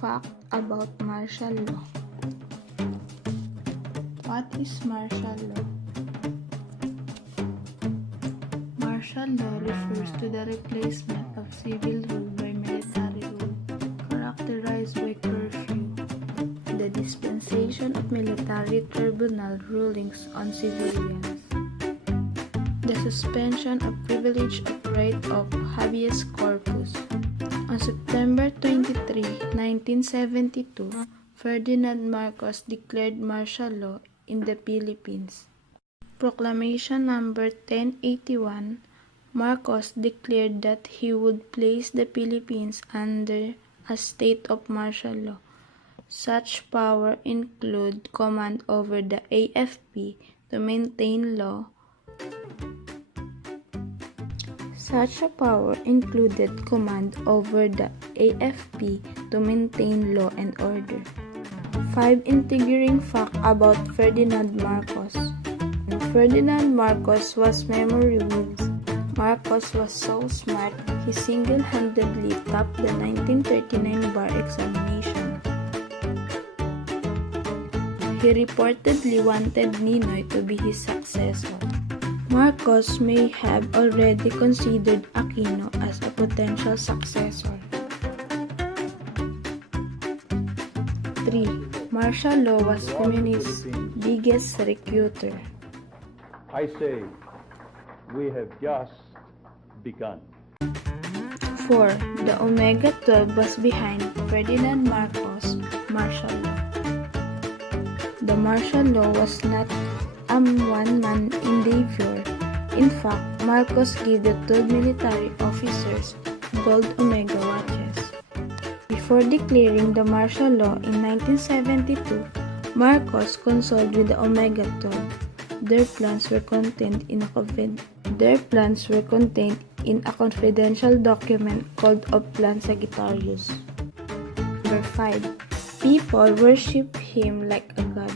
Fact about martial law. What is martial law? Martial law refers to the replacement of civil rule by military rule, characterized by curfew, the dispensation of military tribunal rulings on civilians, the suspension of privilege of right of habeas corpus. On September 23, 1972, Ferdinand Marcos declared martial law in the Philippines. Proclamation number 1081, Marcos declared that he would place the Philippines under a state of martial law. Such power include command over the AFP to maintain law. Such a power included command over the AFP to maintain law and order. 5 intriguing facts about Ferdinand Marcos. Ferdinand Marcos was memory woods. Marcos was so smart, he single-handedly topped the 1939 bar examination. He reportedly wanted Ninoy to be his successor. Marcos may have already considered Aquino as a potential successor. 3. Martial law was communists' biggest recruiter. I say, we have just begun. 4. The Omega 12 was behind Ferdinand Marcos' martial law. The martial law was not a one-man endeavor. In fact, Marcos gave the 12 military officers gold Omega watches. Before declaring the martial law in 1972, Marcos consulted with the Omega 12. Their plans were contained in a confidential document called of Plan Sagittarius. Number 5. People worship him like a god.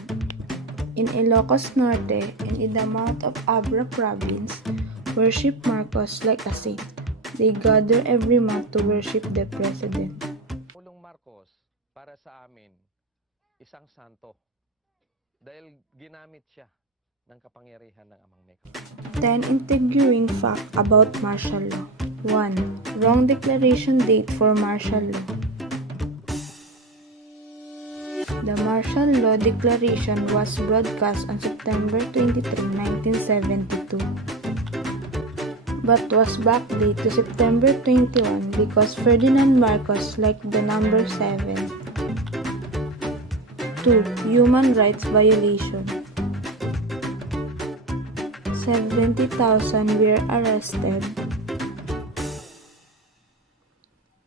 In Ilocos Norte and in the Mount of Abra province, worship Marcos like a saint. They gather every month to worship the president. Pulong Marcos para sa amin isang santo dahil ginamit siya ng kapangyarihan ng Amang Negro. 10 intriguing facts about martial law. 1. Wrong declaration date for martial law. The Martial Law Declaration was broadcast on September 23, 1972, but was backdated to September 21 because Ferdinand Marcos liked the number 7. 2. Human rights violation. 70,000 were arrested.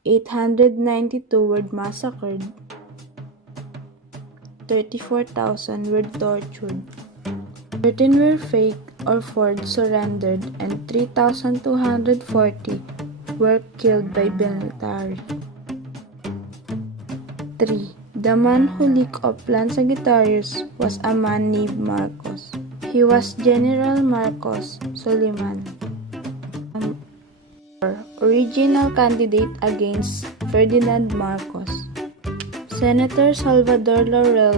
892 were massacred. 34,000 were tortured. 13 were fake or forged surrendered, and 3,240 were killed by military. 3. The man who leaked of Plan Sagittarius was a man named Marcos. He was General Marcos Soliman, original candidate against Ferdinand Marcos. Senator Salvador Laurel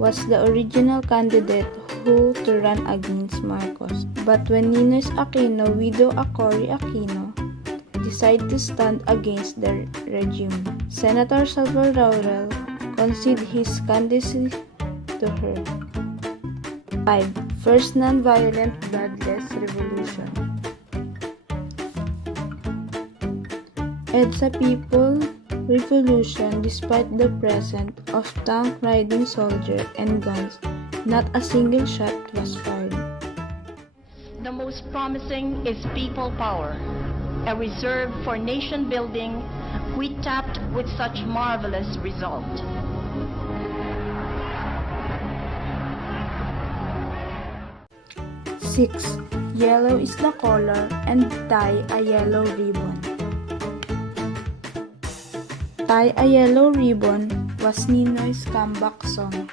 was the original candidate who to run against Marcos. But when Ninoy Aquino, widow Acory Aquino, decided to stand against the regime, Senator Salvador Laurel conceded his candidacy to her. 5. First non-violent bloodless revolution. EDSA People Revolution. Despite the presence of tank-riding soldiers and guns, not a single shot was fired. The most promising is people power, a reserve for nation building we tapped with such marvelous result. 6. Yellow is the color and tie a yellow ribbon. Tie a Yellow Ribbon was Ninoy's comeback song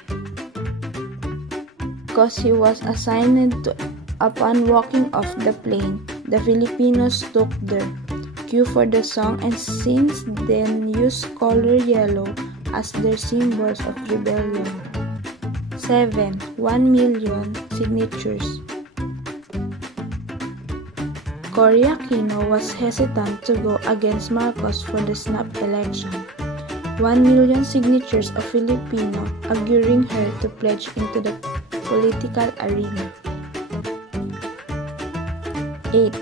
because he was assigned to upon walking off the plane. The Filipinos took their cue for the song and since then used color yellow as their symbols of rebellion. 7. 1 million signatures. Cory Aquino was hesitant to go against Marcos for the snap election. 1 million signatures of Filipino auguring her to pledge into the political arena. 8.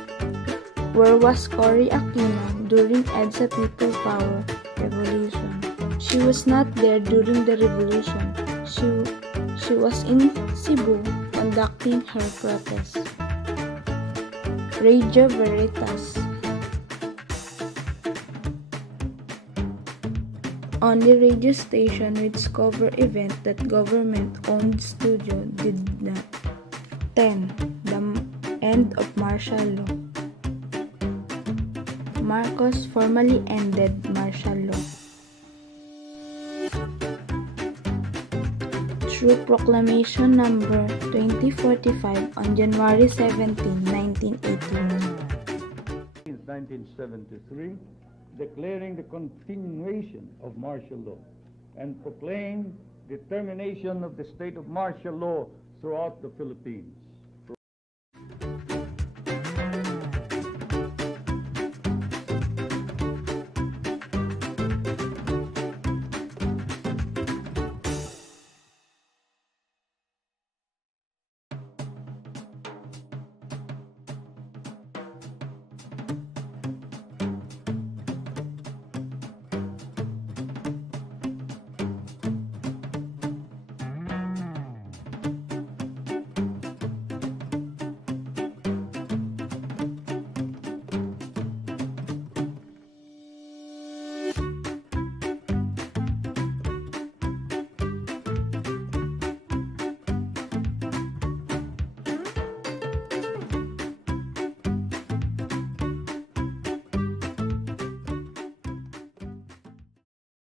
Where was Cory Aquino during EDSA People Power Revolution? She was not there during the revolution. She was in Cebu conducting her protest. Radio Veritas. Only radio station which cover event that government-owned studio did not. 10. The end of martial law. Marcos formally ended martial law through Proclamation number 2045 on January 17, 1981. Since 1973, declaring the continuation of martial law and proclaimed the termination of the state of martial law throughout the Philippines.